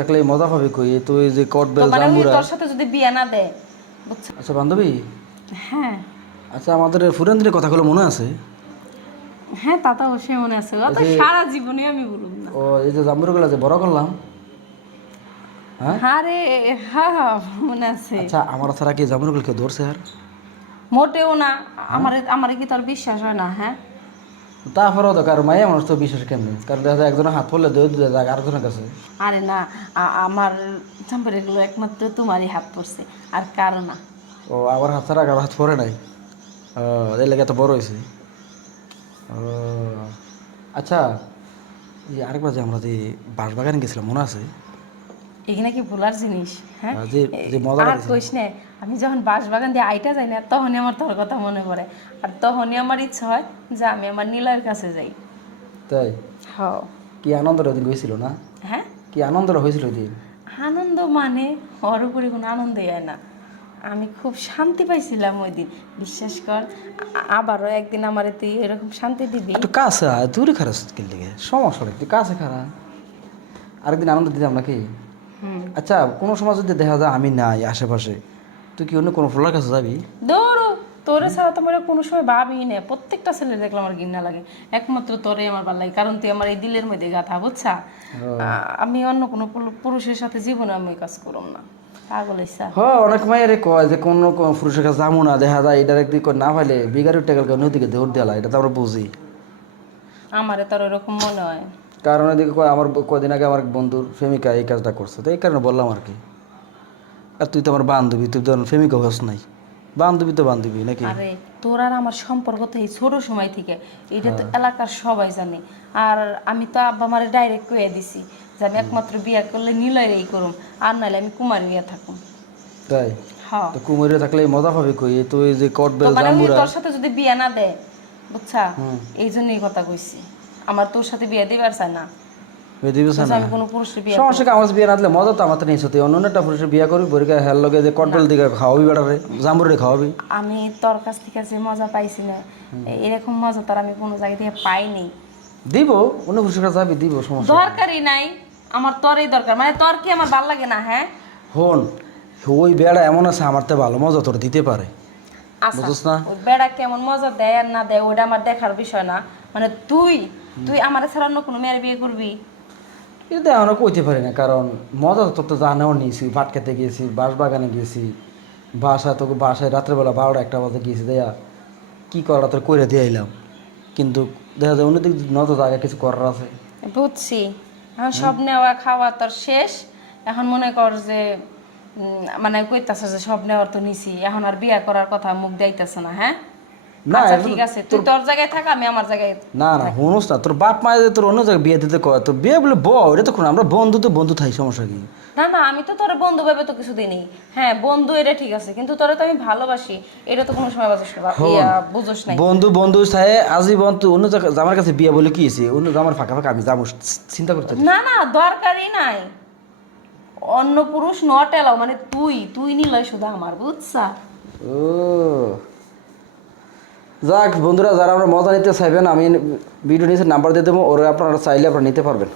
থাকলে মজা পাবে কই? তো এই যে কট বেল জাম্বুরা। তোর সাথে যদি বিয়ে না দেয় বুঝছ? আচ্ছা বান্ধবী? হ্যাঁ। আচ্ছা আমাদের ফুরেন্দ্রের কথাগুলো মনে আছে? হ্যাঁ তা তো অবশ্যই মনে আছে। অত সারা জীবনে আমি বলুন না। ও এই যে জাম্বুরগুলো যে বড় করলাম। হ্যাঁ? আরে হ্যাঁ হ্যাঁ মনে আছে। আচ্ছা আমার ছাড়া কি জাম্বুরগুলোকে ধরছে আর? মোটেও না। আমার আমার কি তোর বিশ্বাস হয় না হ্যাঁ? তারপরেও তো কারও মায়া মানুষ তো বিশ্বাস কেমনি? কারণ দেখা যায় একজনের হাত পড়লে দৌড় দিয়ে যায় আরেকজনের কাছে। আরে না আমার চাম্পারিগুলো একমাত্র তোমারই হাত পড়ছে আর কারও না। ও আবার হাত ছাড়া কারও হাত পড়ে নাই? ও এই লেগে এত বড় হয়েছে। ও আচ্ছা এই আরেকবার যে আমরা যে বাঁশবাগানে গেছিলাম মনে আছে? এখানে কি ভোলার জিনিস? হ্যাঁ? আর যে যে মজা আর কইস নে আমি যখন বাঁশবাগান দিয়ে আইটা যাই না তখনই আমার তোর কথা মনে পড়ে। আর তখনই আমার ইচ্ছা হয় যে আমি আমার নীলার কাছে যাই। তাই? হ কি আনন্দ ওদিন হয়েছিল না? হ্যাঁ? কি আনন্দ হয়েছিল ওদিন আনন্দ মানে ওর উপরে কোনো আনন্দই হয় না। আমি খুব শান্তি পাইছিলাম ওই দিন। বিশ্বাস কর আবারও একদিন আমার তুই এরকম শান্তি দিবি। একটু কাছে দূরে খারাপ সমস্যা একটু কাছে খারাপ আরেকদিন আনন্দ দিতাম নাকি? আচ্ছা কোনো সময় যদি দেখা যায় আমি নাই আশেপাশে তুই কি অন্য কোনো ফুলার কাছে যাবি? দৌড়ো তোরে ছাড়া তো আমার কোনো সময় ভাবি না। প্রত্যেকটা ছেলে দেখলে আমার ঘৃণা লাগে। একমাত্র তোরে আমার ভালো লাগে কারণ তুই আমার এই দিলের মধ্যে গাথা বুঝছা? আমি অন্য কোনো পুরুষের সাথে জীবনে আমি কাজ করব না। পাগল ইচ্ছা হ অনেক মায়ের কয় যে কোন কোন পুরুষের কাছে যাব না দেখা যায় এটা একদিন করে না পাইলে বিগারের টেকালকে নদীকে দৌড় দেওয়া এটা তো আমরা বুঝি। আমারে তোর এরকম মনে হয়। কারণ এদিকে আমার কদিন আগে আমার বন্ধুর প্রেমিকা এই কাজটা করছে তো এই কারণে বললাম আর কি। আর তুই তো আমার বান্ধবী তুই তো প্রেমিকা হস নাই। বান্ধবী তো বান্ধবী নাকি? আরে তোর আর আমার সম্পর্ক তো এই ছোট সময় থেকে এটা তো এলাকার সবাই জানে। আর আমি তো আব্বা মারে ডাইরেক্ট কয়ে দিছি যে আমি একমাত্র বিয়ে করলে নিলয়ের এই করুম আর নাহলে আমি কুমার নিয়ে থাকুম। তাই? হ্যাঁ। তো কুমিরে থাকলে মজা পাবে কই? তুই যে কট বেল মানে তোর সাথে যদি বিয়ে না দেয় বুঝছা? এই জন্যই কথা কইছি। আমার তোর সাথে বিয়ে দিবার চায় না। দিবে আমি কোনো পুরুষের বিয়ে সমস্যা কি? আমার বিয়ে না দিলে মজা তো আমার তো নেই সত্যি অন্য অন্য একটা পুরুষের বিয়ে করবি বরিকা হেল লগে যে দিকে খাওয়াবি বেড়াবে জাম্বুরে খাওয়াবি। আমি তোর কাছ থেকে যে মজা পাইছি না এরকম মজা তোর আমি কোনো জায়গা থেকে পাইনি। দিব অন্য পুরুষের কাছে যাবি দিব সমস্যা দরকারই নাই আমার তোরই দরকার। মানে তোর কি আমার ভালো লাগে না হ্যাঁ? হন ওই বেড়া এমন আছে আমার তো ভালো মজা তোর দিতে পারে। আচ্ছা বুঝছ না? বেড়া কেমন মজা দেয় আর না দেয় ওটা আমার দেখার বিষয় না। মানে তুই তুই আমার ছাড়া অন্য কোনো মেয়ের বিয়ে করবি? কিন্তু আমরা কইতে পারি না কারণ মজা তো তো জানাও নিয়েছি ভাট খেতে গিয়েছি বাঁশ বাগানে গিয়েছি বাসা তোকে বাসায় রাত্রেবেলা বারোটা একটা বাজে গিয়েছি দেয়া কি করা তোর করে দিয়ে এলাম কিন্তু দেখা যায় অন্যদিক নজর জায়গায় কিছু করার আছে। বুঝছি এখন সব নেওয়া খাওয়া তোর শেষ। এখন মনে কর যে মানে কইতাছে যে সব নেওয়ার তো নিছি এখন আর বিয়ে করার কথা মুখ দেইতেছে না হ্যাঁ? না আচ্ছা ঠিক আছে। তুই তোর জায়গায় থাক আমি আমার জায়গায় না না শুনোস না তোর বাপ মায়ের তোর অন্য জায়গায় বিয়ে দিতে কয় তোর বিয়ে বলে ব এটা তো আমরা বন্ধু তো বন্ধু থাই সমস্যা কি? না না আমি তো তোর বন্ধু ভেবে তো কিছু দিনই হ্যাঁ বন্ধু এটা ঠিক আছে কিন্তু তোরে তো আমি ভালোবাসি এটা তো কোনো সময় বাজাস বুঝোস নাই। বন্ধু আজীবন তুই অন্য জায়গায় কাছে বিয়ে বলে কি অন্য জামার ফাঁকা ফাঁকা আমি যাব চিন্তা করতে না না দরকারই নাই। অন্য পুরুষ নট এলাও মানে তুই তুই নিলয় শুধু আমার বুঝছা? ও যাক, বন্ধুরা, যারা আমরা মজা নিতে চাইবেন, আমি ভিডিও নিচে নাম্বার দিয়ে দেবো, ওরা আপনারা চাইলে আপনারা নিতে পারবেন।